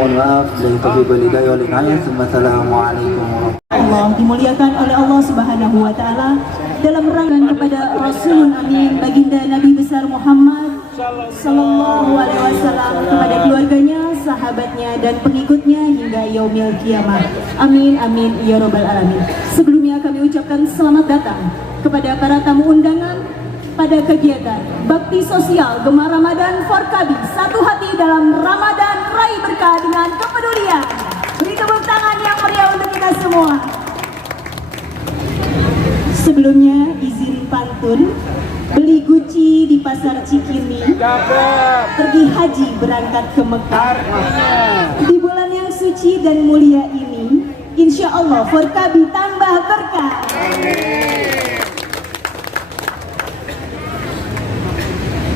mohon maaf. Wassalamualaikum warahmatullahi Allah dimuliakan oleh Allah Subhanahu wa taala dalam rangkaian kepada Rasulun Amin baginda Nabi besar Muhammad sallallahu alaihi wasallam, kepada keluarganya, sahabatnya dan pengikutnya hingga yaumil kiamah. Amin amin ya rabbal alamin. Sebelumnya kami ucapkan selamat datang kepada para tamu undangan pada kegiatan bakti sosial Gemar Ramadan Forkabi, satu hati dalam Ramadan, raih berkah dengan kepedulian. Beri tepuk tangan yang meriah untuk kita semua. Sebelumnya izin pantun. Beli Gucci di pasar Cikini, pergi haji berangkat ke Mekah. Di bulan yang suci dan mulia ini, insya Allah Forkabi tambah berkah.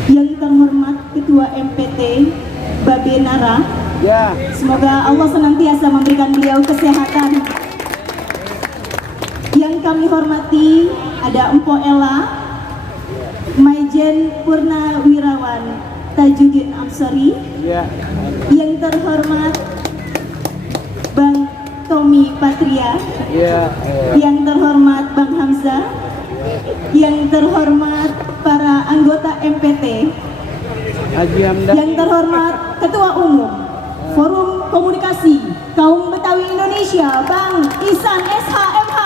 Yang terhormat Ketua MPT Babe Nara, semoga Allah senantiasa memberikan beliau kesehatan. Yang kami hormati ada Empo Ella, Maijen Purnawirawan Tajuddin Amsori, yang terhormat Bang Tommy Patria, yang terhormat Bang Hamzah, yang terhormat para anggota MPT, yang terhormat Ketua Umum Forum Komunikasi Kaum Betawi Indonesia Bang Ihsan SHMH,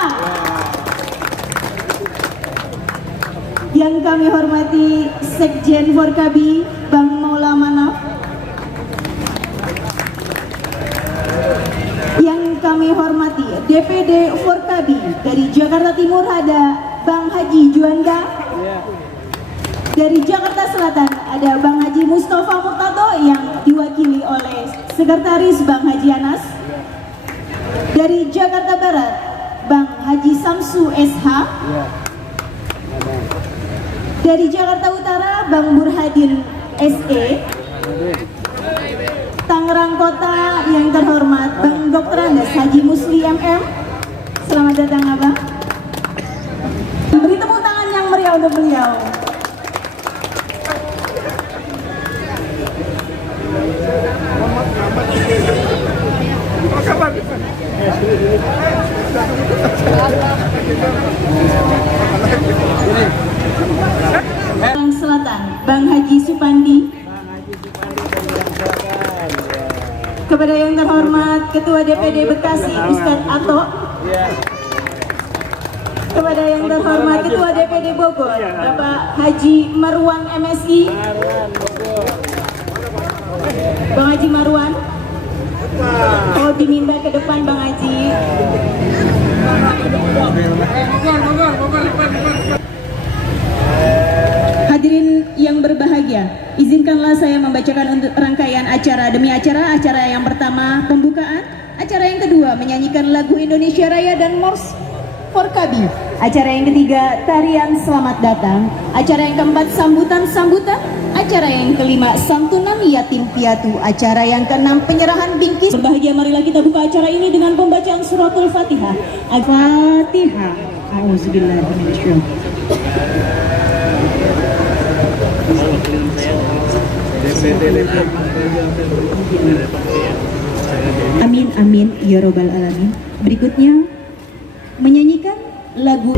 yang kami hormati Sekjen Forkabi Bang Maula Manaf, yang kami hormati DPD Forkabi dari Jakarta Timur ada Bang Haji Juanda, dari Jakarta Selatan ada Bang Haji Mustafa Murtado yang diwakili oleh Sekretaris Bang Haji Anas, dari Jakarta Barat Bang Haji Samsu SH, dari Jakarta Utara Bang Burhadin SE, Tangerang Kota yang terhormat Bang Dr. Andes Haji Musli MM. Selamat datang Abang. Beri tepuk tangan yang meriah untuk beliau. Tangerang Selatan Bang Haji Supandi, kepada yang terhormat Ketua DPD Bekasi Ustadz Ato, kepada yang terhormat Ketua DPD Bogor Bapak Haji Marwan MSI, Bang Haji Marwan, oh diminta ke depan Bang Haji. Hadirin yang berbahagia, izinkanlah saya membacakan untuk rangkaian acara demi acara. Acara yang pertama pembukaan, acara yang kedua menyanyikan lagu Indonesia Raya dan Mors Forkabi, acara yang ketiga tarian selamat datang, acara yang keempat sambutan-sambutan, acara yang kelima santunan yatim piatu, acara yang keenam penyerahan bingkis. Berbahagia, marilah kita buka acara ini dengan pembacaan suratul Fatihah. Al-Fatihah. A'udzubillahi. Amin amin ya robbal alamin. Berikutnya menyanyikan lagu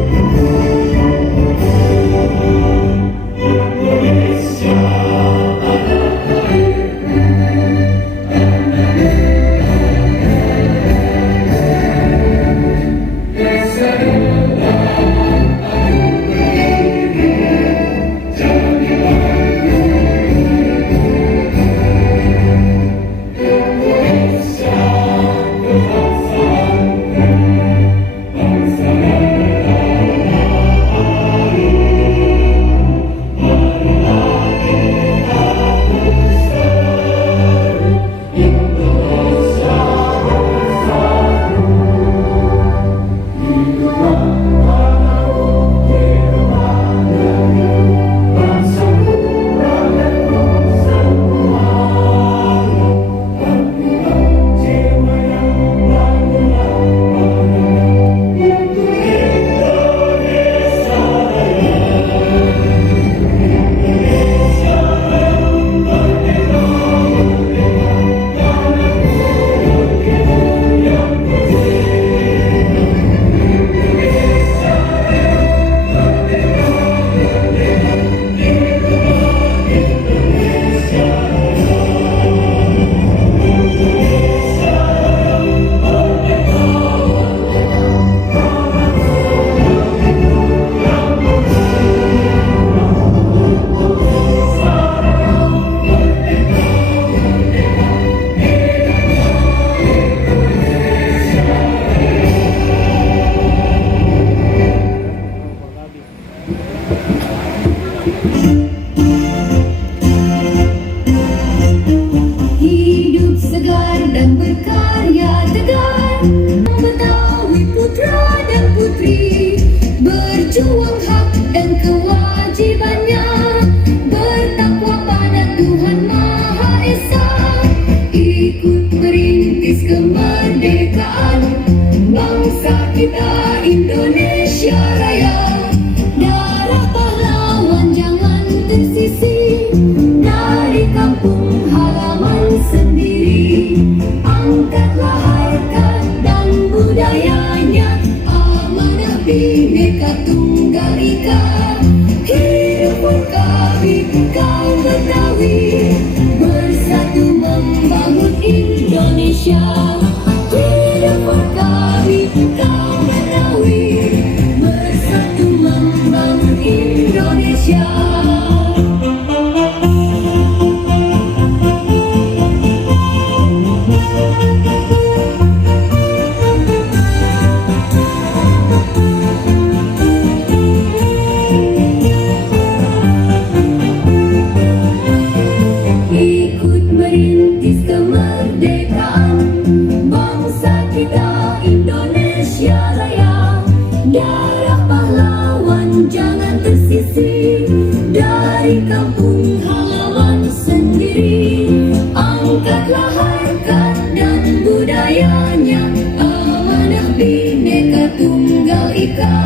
Indonesia Raya, darah pahlawan jangan tersisih dari kampung halaman sendiri. Angkatlah harkat dan budayanya, amanah Bhinneka Tunggal Ika.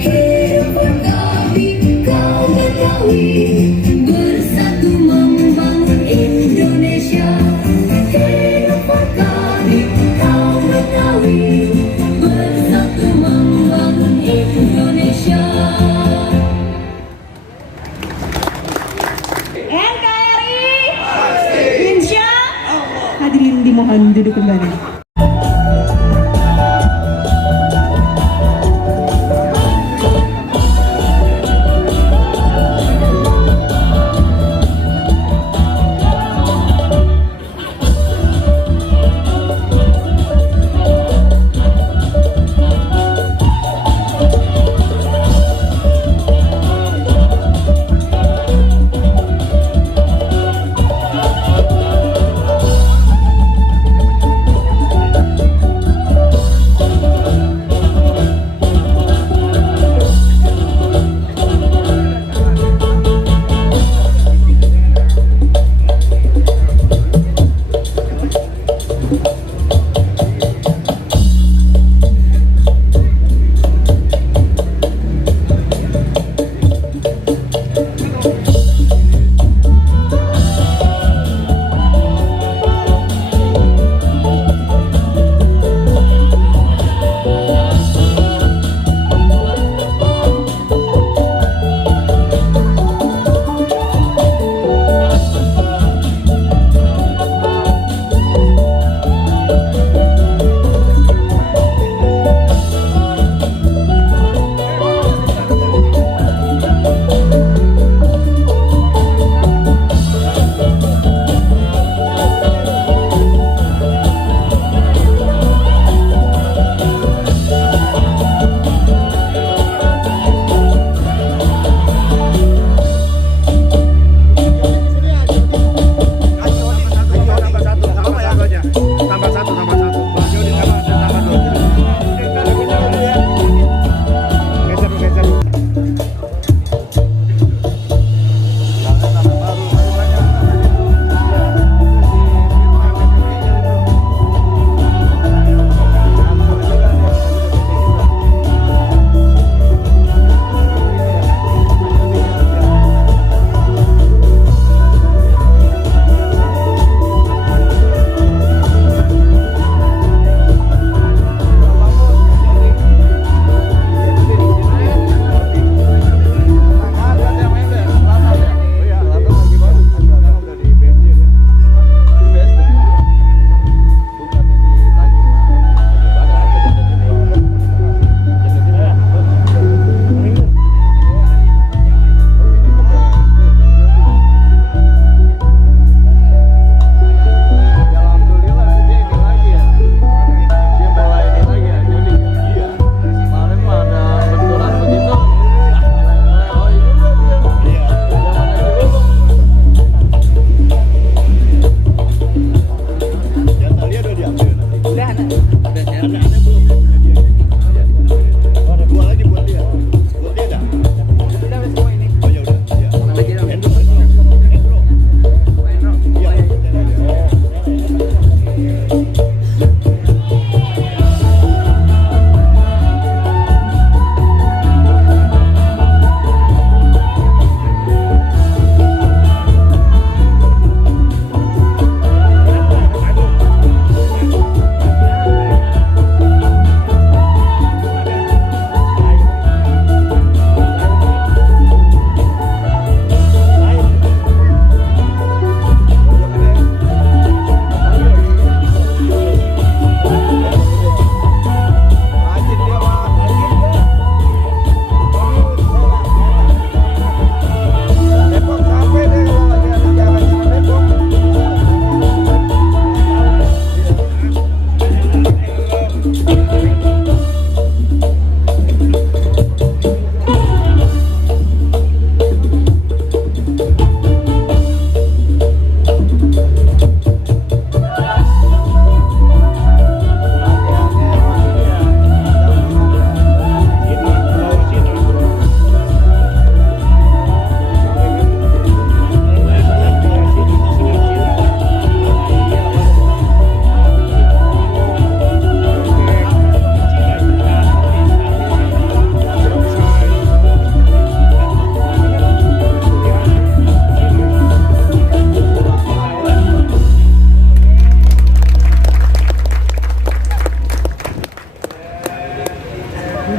Hidup berkabih kaum Betawi, bersatu membangun Indonesia. Hidup berkabih kaum Betawi, bersatu membangun Indonesia. NKRI Insya hadirin dimohon duduk kembali.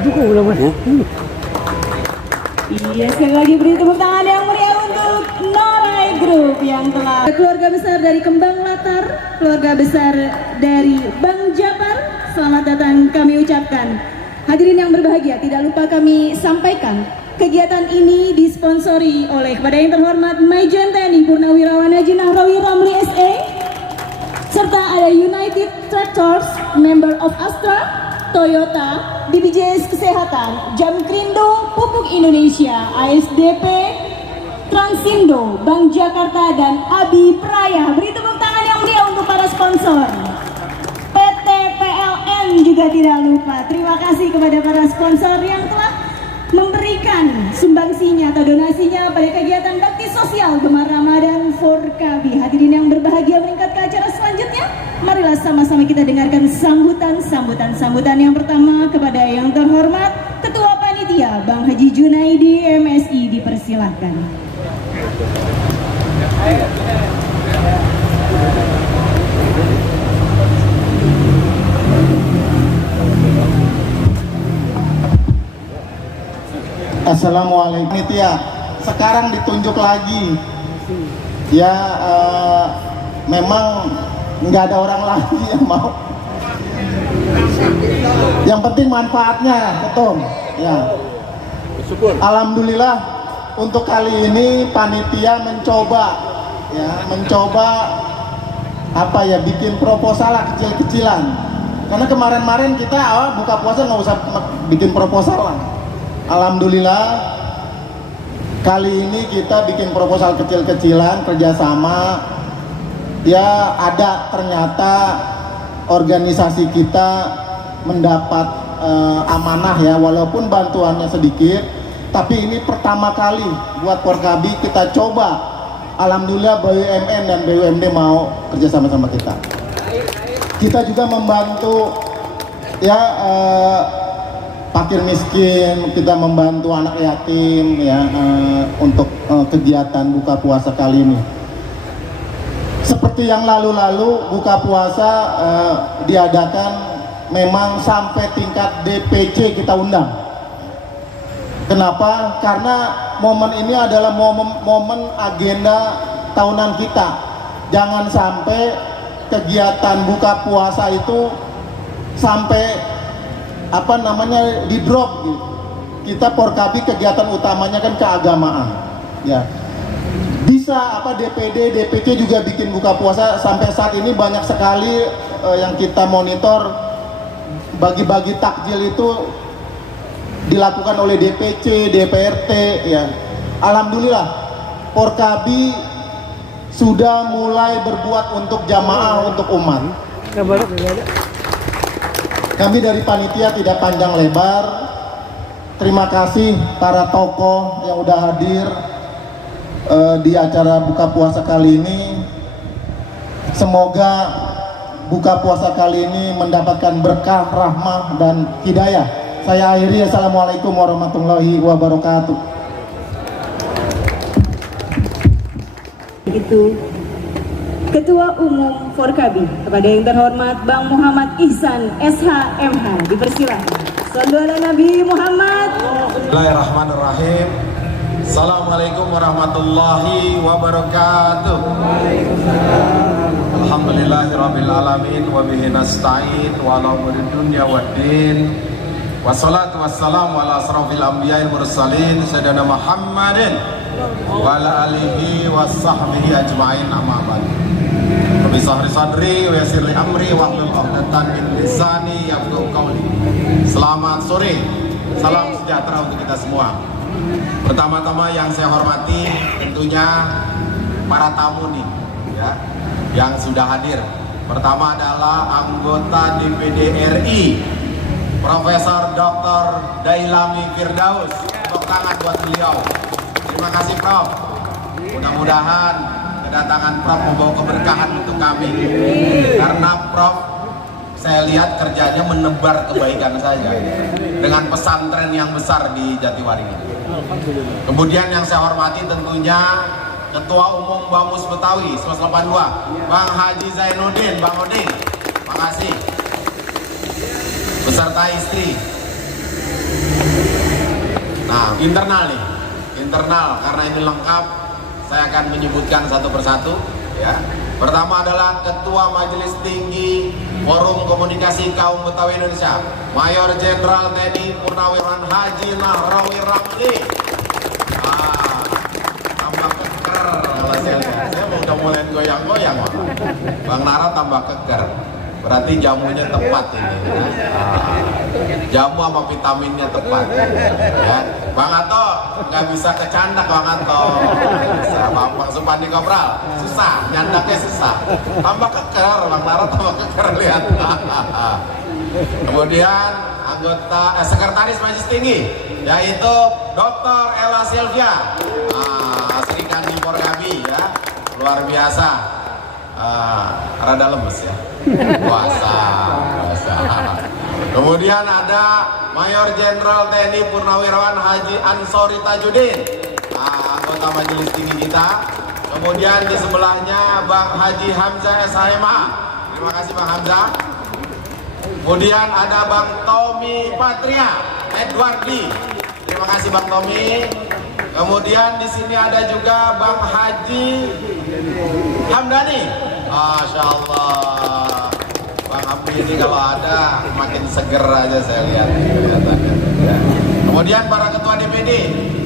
Iya, sekali lagi beri tepuk tangan yang meriah untuk Norai Group yang telah keluarga besar dari Kembang Latar, keluarga besar dari Bang Japar. Selamat datang kami ucapkan. Hadirin yang berbahagia, tidak lupa kami sampaikan kegiatan ini disponsori oleh kepada yang terhormat Maijen TNI Purnawirawan Haji Nahrawi Ramli SE, serta ada United Tractors, Member of Astra, Toyota, BPJS Kesehatan, Jamkrindo, Pupuk Indonesia, ASDP, Transindo, Bank Jakarta, dan Abi Praya. Beri tepuk tangan yang meriah untuk para sponsor. PT PLN juga tidak lupa. Terima kasih kepada para sponsor yang telah memberikan sumbangsinya atau donasinya pada kegiatan bakti sosial Gemar Ramadan Forkabi. Hadirin yang berbahagia, meningkat ke acara selanjutnya. Marilah sama-sama kita dengarkan sambutan yang pertama kepada yang terhormat Ketua Panitia Bang Haji Junaidi MSI, dipersilahkan. Assalamualaikum. Panitia sekarang ditunjuk lagi ya, memang nggak ada orang lagi yang mau. Yang penting manfaatnya, betul ya. Alhamdulillah untuk kali ini panitia mencoba bikin proposal lah, kecil-kecilan. Karena kemarin-kemarin kita buka puasa nggak usah bikin proposal lah. Alhamdulillah kali ini kita bikin proposal kecil-kecilan kerjasama. Ya ada ternyata organisasi kita mendapat amanah ya, walaupun bantuannya sedikit, tapi ini pertama kali buat Forkabi kita coba. Alhamdulillah BUMN dan BUMD mau kerjasama sama kita. Kita juga membantu ya fakir miskin, kita membantu anak yatim ya, untuk kegiatan buka puasa kali ini. Seperti yang lalu-lalu buka puasa diadakan, memang sampai tingkat DPC kita undang. Kenapa? Karena momen ini adalah momen agenda tahunan kita. Jangan sampai kegiatan buka puasa itu sampai di drop gitu. Kita Forkabi kegiatan utamanya kan keagamaan ya. Bisa DPD, DPC juga bikin buka puasa. Sampai saat ini banyak sekali yang kita monitor, bagi-bagi takjil itu dilakukan oleh DPC, DPRT ya. Alhamdulillah Forkabi sudah mulai berbuat untuk jamaah, untuk umat. Kami dari panitia tidak panjang lebar. Terima kasih para tokoh yang udah hadir di acara buka puasa kali ini. Semoga buka puasa kali ini mendapatkan berkah, rahmah, dan hidayah. Saya akhiri. Assalamualaikum warahmatullahi wabarakatuh. Itu Ketua Umum Forkabi kepada yang terhormat Bang Muhammad Ihsan SHMH, dipersilakan. Shallu ala Nabi Muhammad. Bismillahirrahmanirrahim. Assalamualaikum warahmatullahi wabarakatuh. Alhamdulillahirabbil alamin wa bihi nasta'in wa ala umuri dunya waddin. Wassalatu wassalamu ala asrofil anbiya'il mursalin sayyidina Muhammadin wa ala alihi wa sahbihi ajma'in, amma ba'du. Rabbi sahri sadri wa yassir li amri wa hlul 'uqdatam min lisani yafqahu qawli. Selamat sore, salam sejahtera untuk kita semua. Pertama-tama yang saya hormati tentunya para tamu nih ya, yang sudah hadir. Pertama adalah anggota DPD RI Profesor Dr. Dailami Firdaus. Tepuk tangan buat beliau. Terima kasih Prof. Mudah-mudahan kedatangan Prof membawa keberkahan untuk kami. Karena Prof, saya lihat kerjanya menebar kebaikan saja dengan pesantren yang besar di Jatiwaringin. Kemudian yang saya hormati tentunya Ketua Umum Bamus Betawi 182 Bang Haji Zainuddin, Bang Oding. Makasih. Beserta istri Nah, internal nih, internal karena ini lengkap, saya akan menyebutkan satu persatu ya. Pertama adalah Ketua Majelis Tinggi Forum Komunikasi Kaum Betawi Indonesia, Mayor Jenderal TNI Purnawirawan Haji Nahrawi Ramli. Tambah keker kalau saya lihat. Saya mau udah mulai goyang-goyang, Bang Nara tambah keker. Berarti jamunya tepat ini. Jamu sama vitaminnya tepat. Ya. Bang Anto nggak bisa kecandak, Bang Anto. Bang Supandi Kopral susah, nyandaknya susah. Tambah keker, Bang Nara tambah keker, lihat. Kemudian anggota sekretaris Majelis Tinggi yaitu Dr. Ella Sylvia, Sri Kandi Porgabi ya, luar biasa. Rada lemes ya, puasa. Kemudian ada Mayor Jenderal TNI Purnawirawan Haji Ansori Tajudin, anggota Majelis Tinggi kita. Kemudian di sebelahnya Bang Haji Hamzah SHMA, terima kasih Bang Hamzah. Kemudian ada Bang Tommy Patria Edward B, terima kasih Bang Tommy. Kemudian di sini ada juga Bang Haji Hamdani, Masya Allah. Bang Hamdi ini kalau ada makin seger aja saya lihat. Kemudian para ketua DPD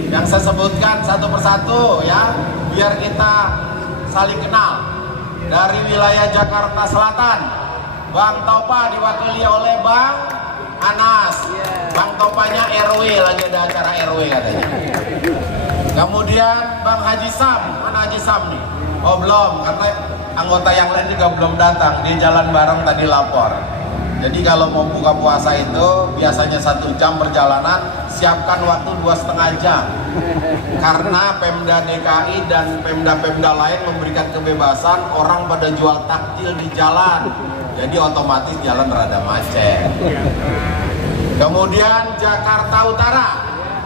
yang saya sebutkan satu persatu ya, biar kita saling kenal. Dari wilayah Jakarta Selatan, Bang Topa diwakili oleh Bang Anas. Bang Topanya RW, lagi ada acara RW katanya. Kemudian Bang Haji Sam, mana Haji Sam nih? Oh belum, karena anggota yang lain juga belum datang. Dia jalan bareng tadi lapor. Jadi kalau mau buka puasa itu biasanya 1 jam perjalanan, siapkan waktu 2,5 jam. Karena Pemda DKI dan Pemda-Pemda lain memberikan kebebasan, orang pada jual takjil di jalan. Jadi otomatis jalan rada macet. Kemudian Jakarta Utara,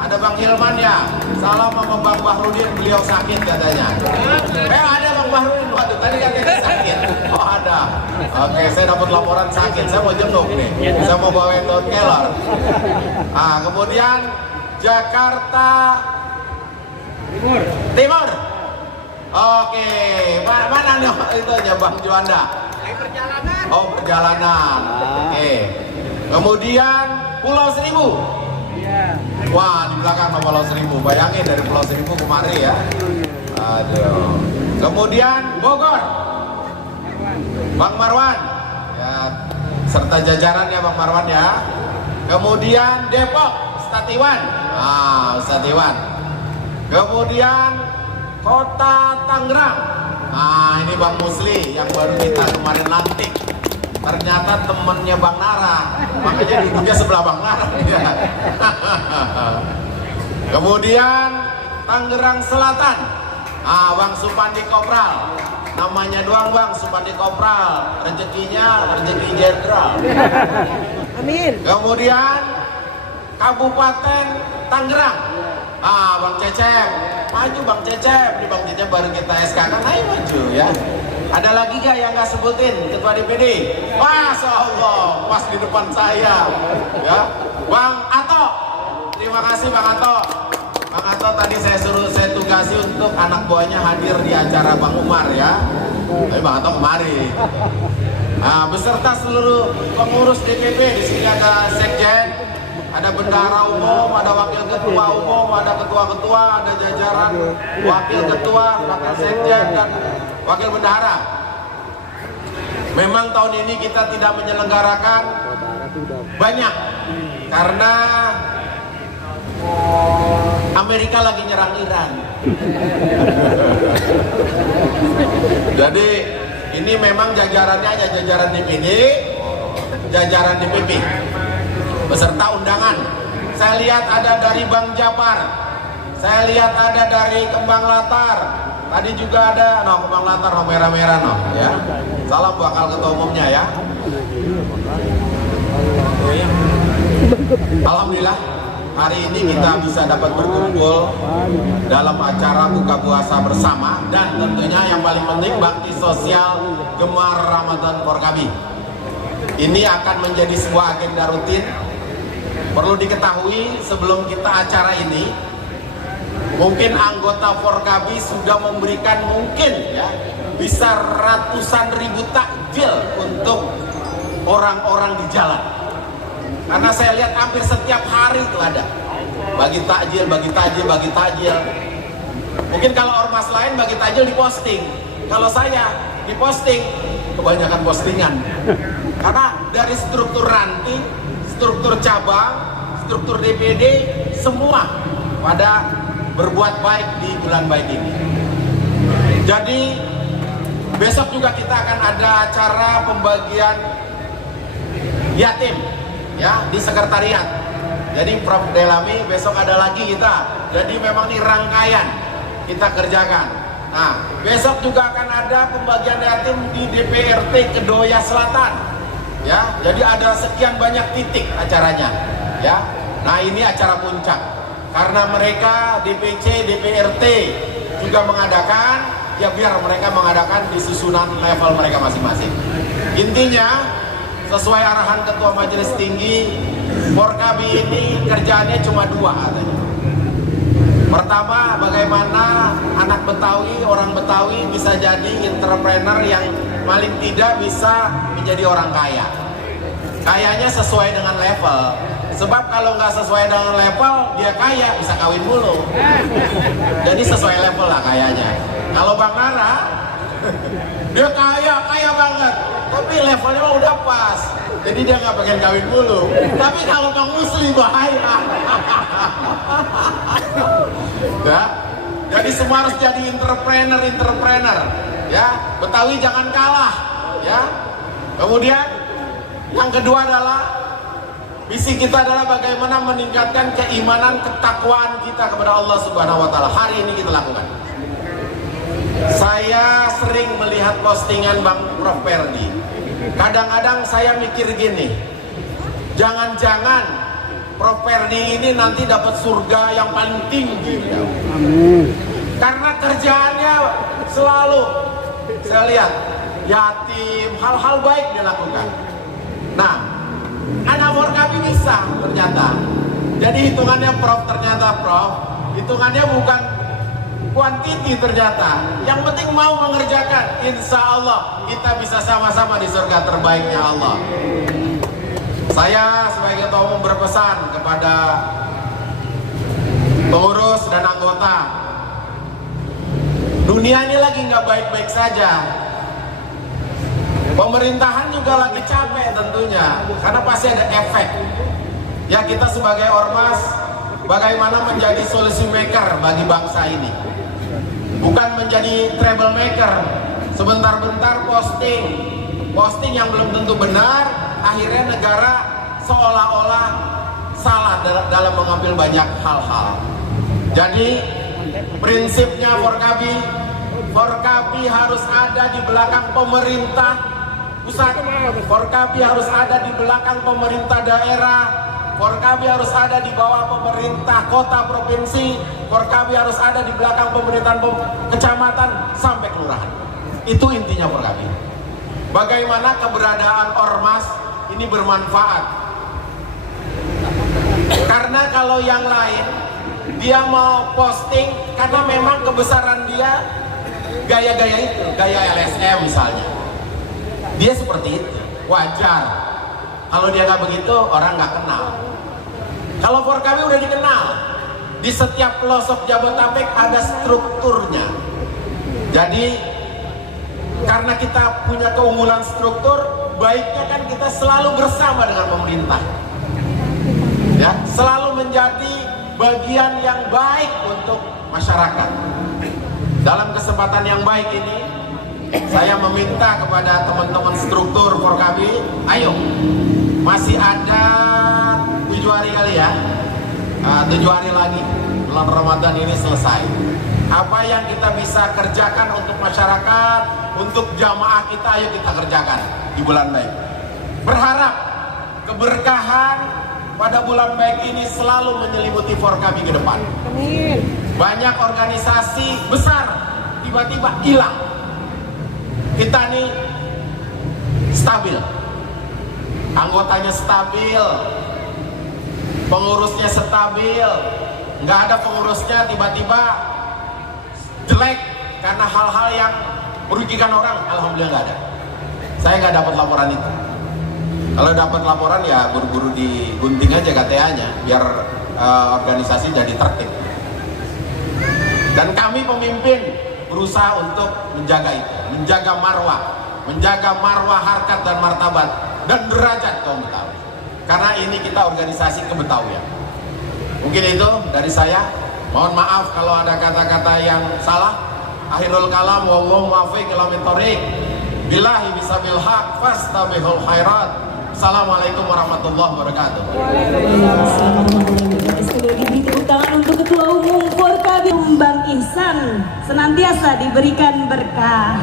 ada Bang Hilman ya. Salam sama Bang Bahrudin, beliau sakit katanya. Ada Bang Bahrudin, waduh tadi katanya sakit. Oh ada. Oke, saya dapat laporan sakit, saya mau jenguk nih. Saya mau bawain daun kelor. Kemudian Jakarta Timur. Oke, mana nih itu ya Bang Juanda? Oh perjalanan. Oke. Kemudian Pulau Seribu. Wah di belakang Pulau Seribu. Bayangin dari Pulau Seribu kemari ya. Aduh. Kemudian Bogor. Bang Marwan. Ya, serta jajarannya Bang Marwan ya. Kemudian Depok, Ustadz Iwan. Ustadz Iwan. Kemudian Kota Tangerang. Ini Bang Musli yang baru kita kemarin lantik. Ternyata temennya Bang Nara, makanya duduknya sebelah Bang Nara. Kemudian Tangerang Selatan, Bang Supandi Kopral. Namanya doang Bang Supandi Kopral, rezekinya rezeki jenderal. Amin. Kemudian Kabupaten Tangerang, Bang Cecep, maju Bang Cecep. Ini Bang Cecep baru kita SK kan, ayo maju ya. Ada lagi gak yang gak sebutin Ketua DPD? Masya Allah, pas di depan saya ya. Bang Ato, terima kasih Bang Ato. Bang Ato tadi saya tugasi untuk anak buahnya hadir di acara Bang Umar ya. Tapi Bang Ato kemari. Beserta seluruh pengurus DPP, di sini ada sekjen, ada bendahara umum, ada wakil ketua umum, ada ketua-ketua, ada jajaran wakil ketua, wakil sekjen dan wakil bendahara. Memang tahun ini kita tidak menyelenggarakan banyak karena Amerika lagi nyerang Iran. Jadi ini memang jajarannya hanya jajaran DPD, jajaran DPP beserta undangan. Saya lihat ada dari Bang Japar, saya lihat ada dari Kembang Latar. Tadi juga ada Kembang Latar merah-merah ya. Salam bakal ketua umumnya ya. Alhamdulillah hari ini kita bisa dapat berkumpul dalam acara buka puasa bersama dan tentunya yang paling penting bakti sosial Gemar Ramadan Porkabi. Ini akan menjadi sebuah agenda rutin Perlu diketahui sebelum kita acara ini, mungkin anggota Forkabi sudah memberikan mungkin ya bisa ratusan ribu takjil untuk orang-orang di jalan. Karena saya lihat hampir setiap hari itu ada bagi takjil, bagi takjil, bagi takjil. Mungkin kalau ormas lain bagi takjil diposting. Kalau saya diposting kebanyakan postingan. Karena dari struktur ranting, struktur cabang, struktur DPD, semua pada berbuat baik di bulan baik ini. Jadi besok juga kita akan ada acara pembagian yatim ya di sekretariat. Jadi Prof Delami besok ada lagi kita. Jadi memang ini rangkaian kita kerjakan. Nah, besok juga akan ada pembagian yatim di DPRT Kedoya Selatan. Ya, jadi ada sekian banyak titik acaranya. Ya. Nah, ini acara puncak. Karena mereka DPC, DPRT juga mengadakan, ya biar mereka mengadakan di susunan level mereka masing-masing. Intinya, sesuai arahan Ketua Majelis Tinggi, Forkabi ini kerjaannya cuma dua katanya. Pertama, bagaimana anak Betawi, orang Betawi bisa jadi entrepreneur yang paling tidak bisa menjadi orang kaya. Kayanya sesuai dengan level. Sebab kalau nggak sesuai dengan level, dia kaya, bisa kawin dulu. Jadi sesuai level lah kayanya. Kalau Bang Nara, dia kaya banget. Tapi levelnya mah udah pas. Jadi dia nggak pengen kawin dulu. Tapi kalau Bang Musli bahaya. Ya. Jadi semua harus jadi entrepreneur. Ya, Betawi jangan kalah. Ya. Kemudian yang kedua adalah misi kita adalah bagaimana meningkatkan keimanan, ketakwaan kita kepada Allah Subhanahu wa taala. Hari ini kita lakukan. Saya sering melihat postingan Bang Prof Perdi. Kadang-kadang saya mikir gini, jangan-jangan Prof Perdi ini nanti dapat surga yang paling tinggi. Karena kerjaannya selalu saya lihat yatim, hal-hal baik dia lakukan. Nah, anak Forkabi bisa ternyata. Jadi hitungannya Prof, hitungannya bukan kuantiti ternyata. Yang penting mau mengerjakan. Insya Allah kita bisa sama-sama di surga terbaiknya Allah. Saya sebagai ketua umum berpesan kepada pengurus dan anggota, dunia ini lagi nggak baik-baik saja. Pemerintahan juga lagi capek tentunya, karena pasti ada efek. Ya, kita sebagai ormas bagaimana menjadi solusi maker bagi bangsa ini, bukan menjadi trouble maker. Sebentar-bentar posting yang belum tentu benar, akhirnya negara seolah-olah salah dalam mengambil banyak hal-hal. Jadi prinsipnya Forkabi harus ada di belakang pemerintah pusat, Forkabi harus ada di belakang pemerintah daerah, Forkabi harus ada di bawah pemerintah kota provinsi, Forkabi harus ada di belakang pemerintahan kecamatan sampai kelurahan. Itu intinya Forkabi. Bagaimana keberadaan ormas ini bermanfaat. Karena kalau yang lain dia mau posting karena memang kebesaran dia gaya-gaya itu, gaya LSM misalnya. Dia seperti itu, wajar. Kalau dia nggak begitu, orang nggak kenal. Kalau Forkabi udah dikenal, di setiap pelosok Jabodetabek ada strukturnya. Jadi, karena kita punya keunggulan struktur, baiknya kan kita selalu bersama dengan pemerintah. Ya, selalu menjadi bagian yang baik untuk masyarakat. Dalam kesempatan yang baik ini, saya meminta kepada teman-teman struktur Forkabi, ayo, masih ada 7 hari kali ya, 7 hari lagi bulan Ramadan ini selesai. Apa yang kita bisa kerjakan untuk masyarakat, untuk jamaah kita, ayo kita kerjakan di bulan baik. Berharap keberkahan pada bulan baik ini selalu menyelimuti Forkabi ke depan. Banyak organisasi besar tiba-tiba hilang. Kita nih stabil, anggotanya stabil, pengurusnya stabil, nggak ada pengurusnya tiba-tiba jelek karena hal-hal yang merugikan orang. Alhamdulillah nggak ada. Saya nggak dapat laporan itu. Kalau dapat laporan ya buru-buru digunting aja KTA-nya biar organisasi jadi tertib. Dan kami pemimpin berusaha untuk menjaga itu, menjaga marwah harkat dan martabat dan derajat kaum Betawi. Karena ini kita organisasi kebetawian. Mungkin itu dari saya. Mohon maaf kalau ada kata-kata yang salah. Akhirul kalam wallahu muwaffiq ila thoriq. Billahi bisabil haq fastabihul khairat. Assalamualaikum warahmatullahi wabarakatuh. Sekali lagi beri tepuk tangan untuk Ketua Umum Forkabi Bang Ihsan, senantiasa diberikan berkah.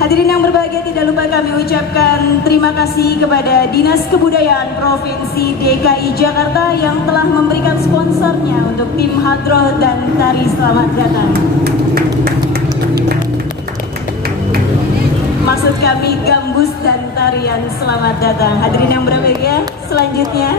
Hadirin yang berbahagia, tidak lupa kami ucapkan terima kasih kepada Dinas Kebudayaan Provinsi DKI Jakarta yang telah memberikan sponsornya untuk tim hadroh dan tari. Selamat datang. Maksud kami gambus dan tarian. Selamat datang. Hadirin yang berbahagia, selanjutnya.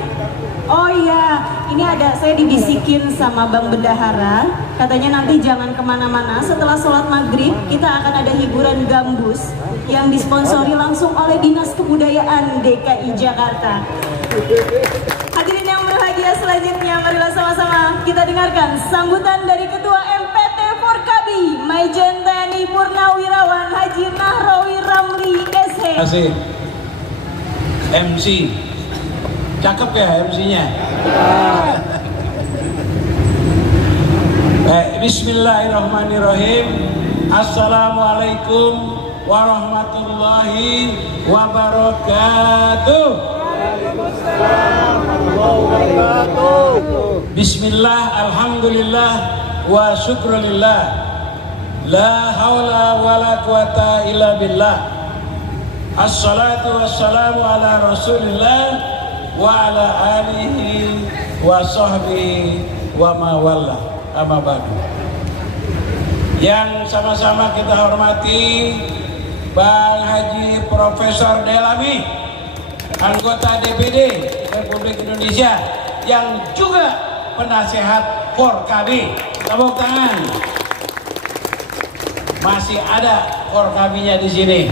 Oh iya, ini ada, saya dibisikin sama Bang Bendahara, katanya nanti jangan kemana-mana, setelah sholat maghrib kita akan ada hiburan gambus yang disponsori langsung oleh Dinas Kebudayaan DKI Jakarta. Hadirin yang berbahagia, selanjutnya marilah sama-sama kita dengarkan sambutan dari Ketua MPT Forkabi Maijen TNI Purnawirawan Haji Nahrawi Ramli SH. Terima kasih. MC cakep ya MC-nya. Bismillahirrahmanirrahim. Assalamualaikum warahmatullahi wabarakatuh. Bismillah, alhamdulillah, wa syukrulillah. La haula wa la quwata illa billah. Assalatu wassalamu ala rasulillah wa ala alihi wa sahbihi wa mawalla, amma ba'du. Yang sama-sama kita hormati Bang Haji Profesor Delami, anggota DPD Republik Indonesia yang juga penasehat Forkabi. Tepuk tangan. Masih ada Forkabinya di sini.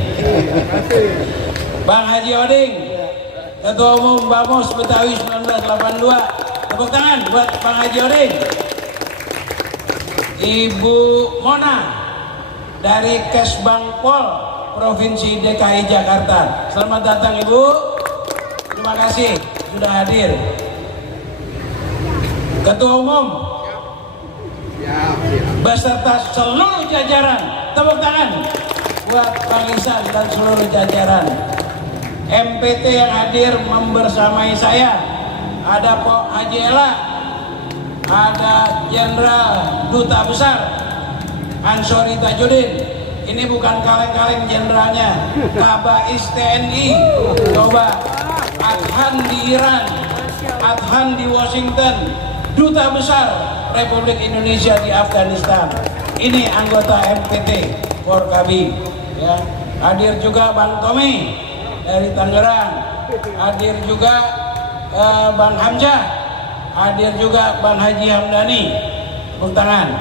Bang Haji Oding, Ketua Umum Bamus Betawi 1982. Tepuk tangan buat Bang Haji Oding. Ibu Mona dari Kesbangpol Provinsi DKI Jakarta. Selamat datang Ibu. Terima kasih sudah hadir. Ketua Umum beserta seluruh jajaran. Tepuk tangan buat Bang Ihsan dan seluruh jajaran. MPT yang hadir membersamai saya, ada Pok Haji Ela, ada Jenderal Duta Besar Ansori Tajudin. Ini bukan kaleng-kaleng jenderalnya, Kabais TNI, coba Adhan di Iran, Adhan di Washington, Duta Besar Republik Indonesia di Afghanistan. Ini anggota MPT Forkabi. Ya. Hadir juga Bang Tommy dari Tangerang, hadir juga Bang Hamzah, hadir juga Bang Haji Hamdani. Tepuk tangan.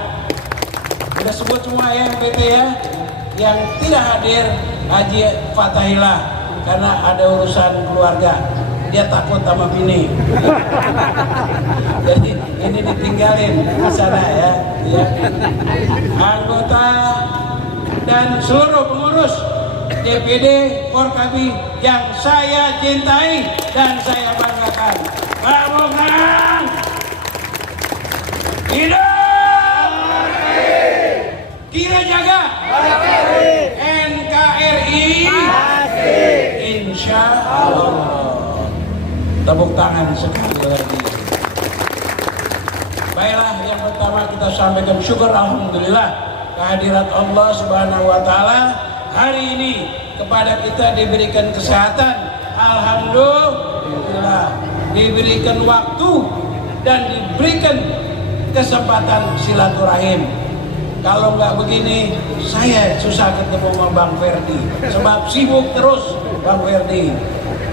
Udah sebut semua ya MPT ya. Yang tidak hadir Haji Fatahillah karena ada urusan keluarga, dia takut sama bini. Jadi ini ditinggalin ke sana ya. Anggota dan seluruh pengurus DPD Forkabi yang saya cintai dan saya banggakan. Banggakan. Hidup Kira Jaga NKRI. Insya Allah. Tepuk tangan sekali lagi. Baiklah, yang pertama kita sampaikan syukur alhamdulillah kehadirat Allah Subhanahu wa taala. Hari ini kepada kita diberikan kesehatan, alhamdulillah, diberikan waktu dan diberikan kesempatan silaturahim. Kalau nggak begini, saya susah ketemu sama Bang Ferdi, sebab sibuk terus Bang Ferdi.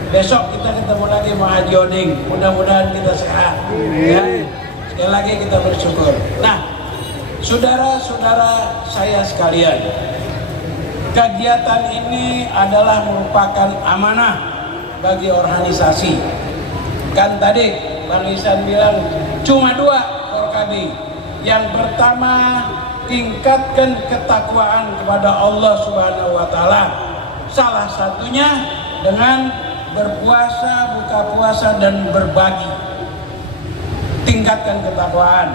Besok kita ketemu lagi sama Haji Oding. Mudah-mudahan kita sehat. Ya. Sekali lagi kita bersyukur. Nah, saudara-saudara saya sekalian, kegiatan ini adalah merupakan amanah bagi organisasi. Kan tadi Bang Ihsan bilang cuma 2 Forkabi. Yang pertama, tingkatkan ketakwaan kepada Allah Subhanahu wa taala. Salah satunya dengan berpuasa, buka puasa dan berbagi. Tingkatkan ketakwaan.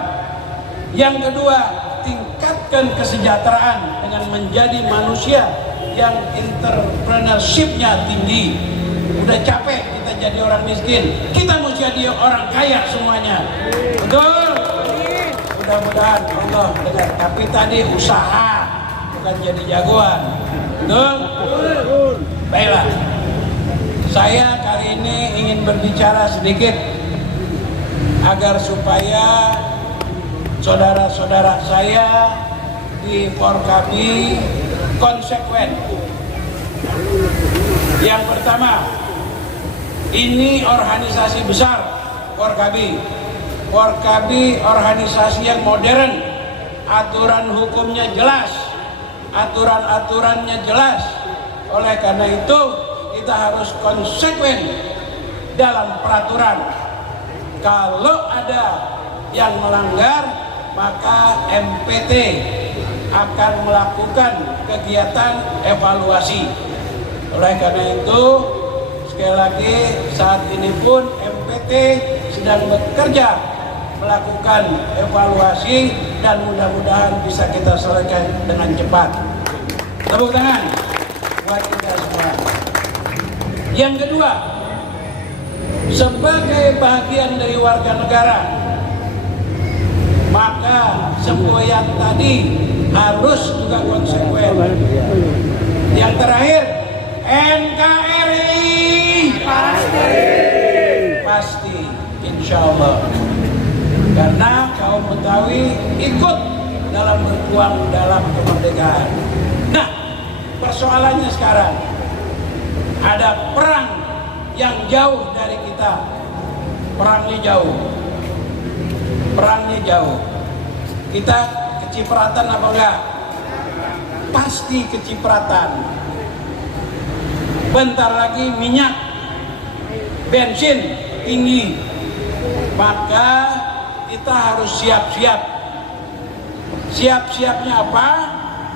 Yang kedua, tingkatkan kesejahteraan dengan menjadi manusia yang entrepreneurship-nya tinggi. Udah capek kita jadi orang miskin, kita mau jadi orang kaya semuanya. Betul? Mudah-mudahan Allah dengar. Tapi tadi usaha, bukan jadi jagoan. Betul? Baiklah. Saya kali ini ingin berbicara sedikit agar supaya saudara-saudara saya di Forkabi konsekuen. Yang pertama, ini organisasi besar Forkabi. Forkabi organisasi yang modern, aturan hukumnya jelas, aturan-aturannya jelas. Oleh karena itu kita harus konsekuen dalam peraturan. Kalau ada yang melanggar, maka MPT akan melakukan kegiatan evaluasi. Oleh karena itu, sekali lagi saat ini pun MPT sedang bekerja melakukan evaluasi dan mudah-mudahan bisa kita selesaikan dengan cepat. Tepuk tangan buat kita semua. Yang kedua, sebagai bagian dari warga negara, maka semua yang tadi harus juga konsekuen. Yang terakhir, NKRI pasti, insya Allah. Karena kaum Betawi ikut dalam berjuang dalam kemerdekaan. Nah, persoalannya sekarang ada perang yang jauh dari kita. Perangnya jauh. Kita kecipratan apa enggak? Pasti kecipratan. Bentar lagi minyak, bensin tinggi, maka kita harus siap-siap. Siap-siapnya apa?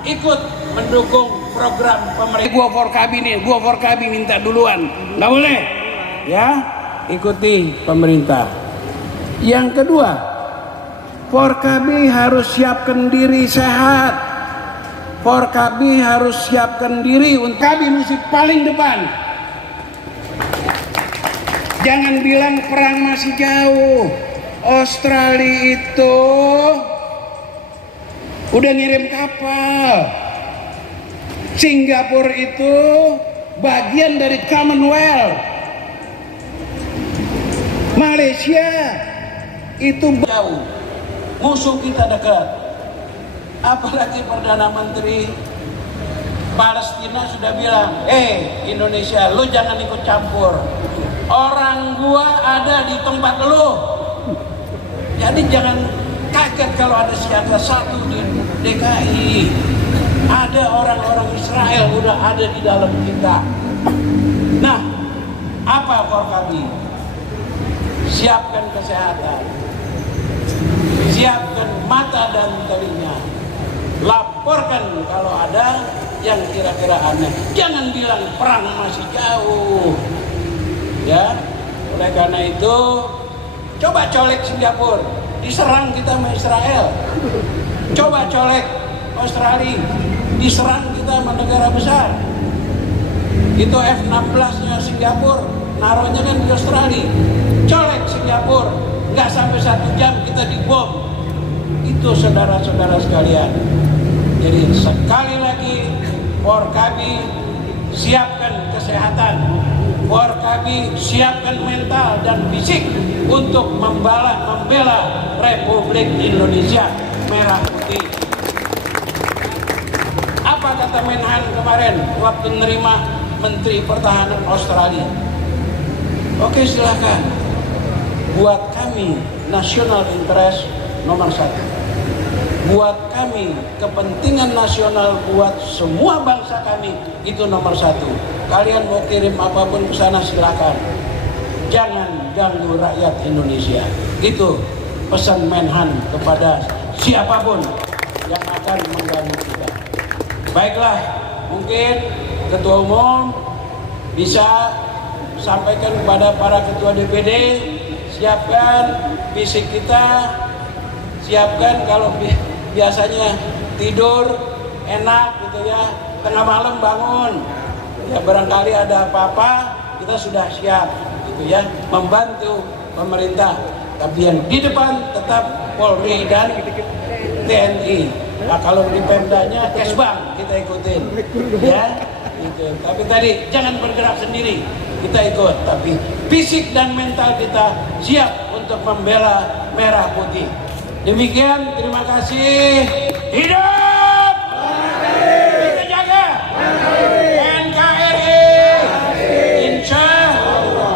Ikut mendukung program pemerintah. Gua Forkabi minta duluan, nggak boleh, ya? Ikuti pemerintah. Yang kedua, Forkabi harus siapkan diri sehat. Forkabi harus siapkan diri untuk Forkabi mesti paling depan. Jangan bilang perang masih jauh. Australia itu udah ngirim kapal. Singapura itu bagian dari Commonwealth. Malaysia itu jauh. Musuh kita dekat. Apalagi Perdana Menteri Palestina sudah bilang, Indonesia, lu jangan ikut campur. Orang gua ada di tempat lu. Jadi jangan kaget kalau ada siaga 1 di DKI. Ada orang-orang Israel udah ada di dalam kita. Nah, apa Forkabi? Siapkan kesehatan, siapkan mata dan telinga, laporkan kalau ada yang kira-kira aneh. Jangan bilang perang masih jauh, ya. Oleh karena itu, coba colek Singapura, diserang kita sama Israel. Coba colek Australia, diserang kita sama negara besar. Itu F-16-nya Singapura, naruhnya kan di Australia. Colek Singapura, nggak sampai 1 jam kita dibom. Itu saudara-saudara sekalian. Jadi sekali lagi, Forkabi siapkan kesehatan, Forkabi siapkan mental dan fisik untuk membela Republik Indonesia merah putih. Apa kata Menhan kemarin waktu menerima Menteri Pertahanan Australia? Oke, silakan. Buat kami national interest nomor 1. Buat kami kepentingan nasional buat semua bangsa kami itu nomor 1. Kalian mau kirim apapun ke sana silakan. Jangan ganggu rakyat Indonesia. Itu pesan Menhan kepada siapapun yang akan mengganggu kita. Baiklah, mungkin Ketua Umum bisa sampaikan kepada para Ketua DPD, siapkan fisik kita, siapkan kalau biasanya tidur enak gitu ya, tengah malam bangun ya, barangkali ada apa-apa kita sudah siap gitu ya, membantu pemerintah. Tapi yang di depan tetap Polri dan TNI. Nah, kalau di Pemdanya Kesbang kita ikutin ya gitu. Tapi tadi jangan bergerak sendiri, kita ikut, tapi fisik dan mental kita siap untuk membela merah putih. Demikian, terima kasih. Hidup! Kita jaga NKRI. Insya